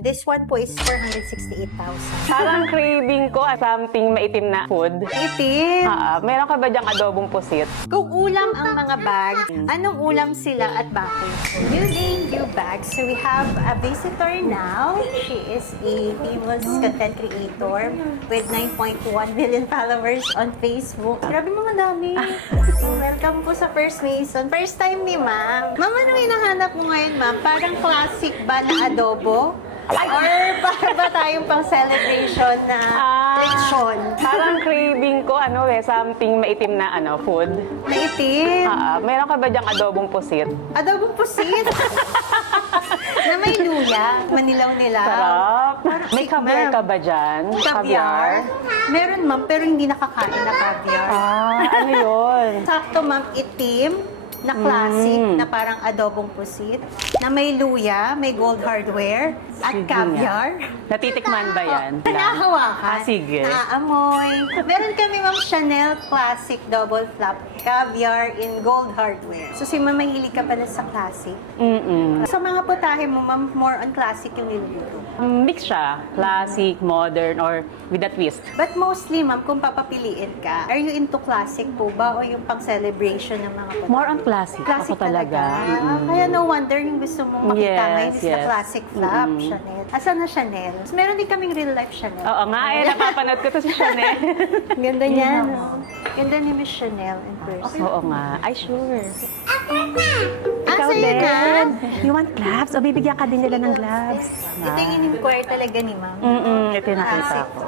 This one po is 468,000. Parang craving ko something maitim na food. Itim! Meron ka ba diyang adobong pusit? Kung ulam ang mga bag, anong ulam sila at bakit? New day, new bag. So we have a visitor now. She is a famous content creator with 9.1 million followers on Facebook. Grabe mga dami. Welcome po sa First Mason. First time ni ma'am. Ma'am, ano hinahanap mo ngayon, ma'am? Parang classic ba na adobo? Or para ba tayong pang celebration na lechon? Parang craving ko something maitim na food. Maitim. Meron ka ba diyang adobong pusit? Adobong pusit. Na may luya. Manilaw-nilaw. Sarap. May Sick, caviar ma'am. ka ba dyan? Caviar? Meron, ma'am, pero hindi nakakain na caviar. Ano yun? Sakto, ma'am, itim na classic na parang adobong pusit na may luya, may gold hardware at Sige caviar. Natitikman ba yan? Nahahawakan. Sige. Naaamoy. Meron kami, ma'am, Chanel Classic Double Flap Caviar in gold hardware. So, si ma'am, mahilig ka pala sa classic. Sa mga putahe mo, ma'am, more on classic yung niluluto. Mix siya. Classic, modern, or with a twist. But mostly, ma'am, kung papapiliin ka, are you into classic po ba o yung pang-celebration ng mga putahe? More on classic. Classic Ako talaga. Kaya no wonder yung gusto mong makita Yes, ngayon is the yes. classic flap, Chanel. Asan na Chanel? Meron din kaming real life Chanel. Oo nga, napapanood ko to si Chanel. Ganda niya, no? Ganda ni Miss Chanel in person. Oo nga. Ay, sure. Ikaw din. You want gloves? O bibigyan ka din nila ng gloves. Ito yung in-inquire talaga ni ma'am. Ito yung nakita ko.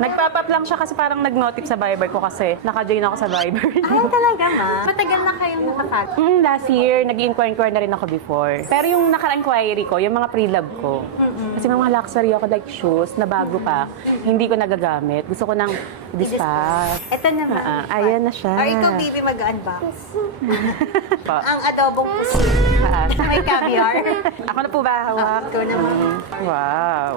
Nagpap-up lang siya kasi parang nag-notif sa Viber ko kasi naka-join ako sa Viber. Ay, talaga, ma'am? Matagal na kayong nakapag. Last year, nag-inquire na rin ako before. Pero yung naka-inquiry ko, yung mga pre-love ko. Kasi may mga luxury ako like shoes na bago pa, hindi ko nagagamit. Gusto ko nang dispatch. Ito na, ma'am. Ayan na siya. Or ikaw, baby, mag-unbox. Pa. Ang adobong pusit. May caviar. Ako na po ba hawak? Ikaw naman. Wow.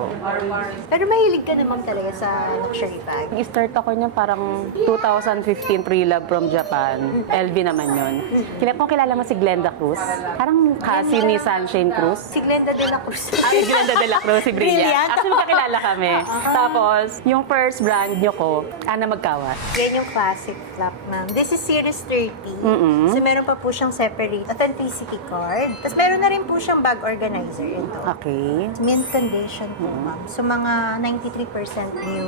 Pero mahilig ka naman talaga sa luxury bag. Nag-start ako niya parang 2015 pre-love from Japan. LV naman yun. Kilala mo si Glenda Cruz? Parang kasi ni Sunshine Cruz. Si Glenda de la Cruz. Si Glenda de la Cruz, si Brilliant. Brilliant. Actually, magkakilala kami. Tapos, yung first brand nyo ko, Ana Magkawas. Yan yung classic flap, ma'am. This is Series 30. So, meron pa po siyang separate authenticity card. Tapos, meron na rin po siyang bag organizer ito. Okay. Mint condition po, ma'am. So, mga 93% new.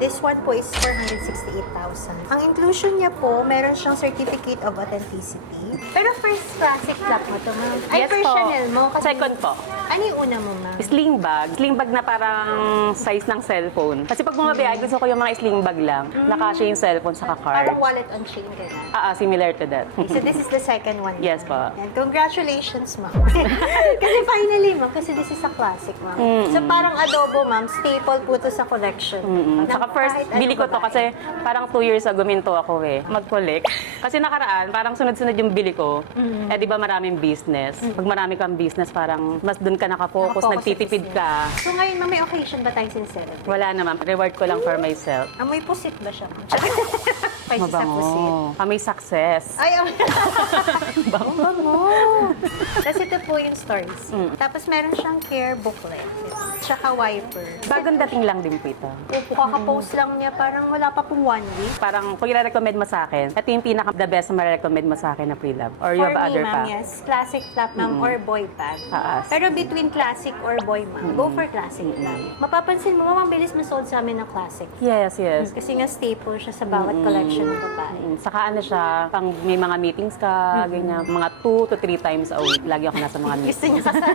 This one po is 468,000. Ang inclusion niya po, meron siyang certificate of authenticity. Pero first classic flap mo to, ma'am. Ay, Yes first po. Chanel mo. Kasi Second po. ano yung una mo, ma'am? Sling bag. Sling bag na parang size ng cellphone. Kasi pag bumabiyay, gusto ko yung mga sling bag lang. Nakasya yung cellphone sa card. Parang wallet on chain ka na. Similar to that. So, this is the second one. Yes po. And congratulations, ma'am. Kasi finally, ma'am, kasi this is a classic, ma'am. So, parang adobo, ma'am, staple po to sa collection. Saka first, Kahit bili ko anong to babae. kasi parang 2 years ago minto ako mag-collect. Kasi nakaraan, parang sunod-sunod yung bili ko. Eh, di ba maraming business? Pag marami kang business, parang mas dun ka nakafocus, Nakafocus sa nagtitipid business. ka. So, ngayon, ma'am, may occasion ba tayong sincere? Wala naman, reward ko lang for myself. Amoy pusit ba siya? Spicy sa pusit. Mabango. Kami success. Ay, ang bango. Tapos ito po yung stories. Tapos meron siyang care booklet. Tsaka wiper. Bagong dating lang din po ito. Kaka-post lang niya, parang wala pa pong 1 week. Parang kung i-recommend mo sa akin, ito yung pinaka-the best na ma-recommend mo sa akin na pre-love. Or you For have me, other ma'am, pa? yes. Classic flap, ma'am, or boy bag. Pero between classic or boy, ma'am, go for classic flap. Mapapansin mo, ma'am, mabilis masold sa amin ng classic. Yes, yes. Kasi nga staple siya sa bawat collection ng babae. Saka ano siya, pang may mga meetings ka, ganyan. Mga 2 to 3 times a week. Lagi ako nasa mga Gusto meetings. niya kasal.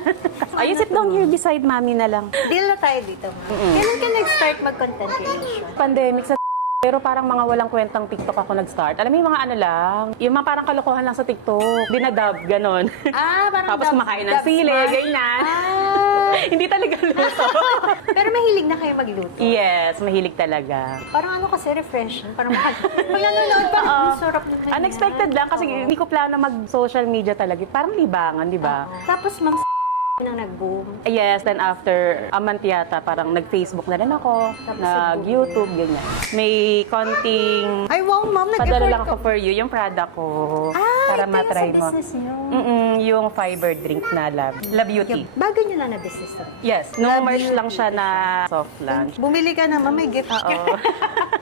Ayun, sit down here beside mami na lang. Deal na tayo dito, ma'am. Kailan ka nag-start mag-content creation? Pandemic sa pero parang mga walang kwentang TikTok ako nag-start. Alam mo yung mga ano lang, yung mga parang kalokohan lang sa TikTok. Dinadub, ganon. Parang Tapos dub- kumakain ng dub sili, smart. ganyan. Hindi talaga luto. Pero mahilig na kayo magluto. Yes, mahilig talaga. Parang ano kasi, refreshing. Parang pag nanonood pa, ang sarap na kayo. Unexpected lang kasi hindi ko plano mag-social media talaga. Parang libangan, di ba? Tapos, mang nang nag-boom. Yes, then after a month yata, parang nag-Facebook na rin ako, Tapos nag-YouTube, ganyan. May konting Ay, wow, ma'am, padala lang nag-effort ako ka. for you, yung product ko. para ito yung matry sa mo. business niyo. Yung fiber drink na La Beauty. Bago nyo lang na business to. Yes, no merch lang siya na soft lunch. Bumili ka naman, may gift. Oo.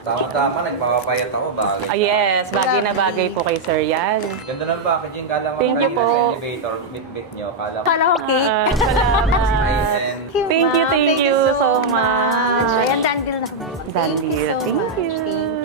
Tama-tama, nagpapapayat ako. Bagay. Ah, yes, bagay na bagay po kay Sir yan. Ganda ng packaging. Kala mo Thank you kanina po. sa elevator, bit-bit nyo. Kala mo Kala ko cake. Salamat. nice and Thank you so much. Ayan, done deal na. Done deal. Thank you. Thank you.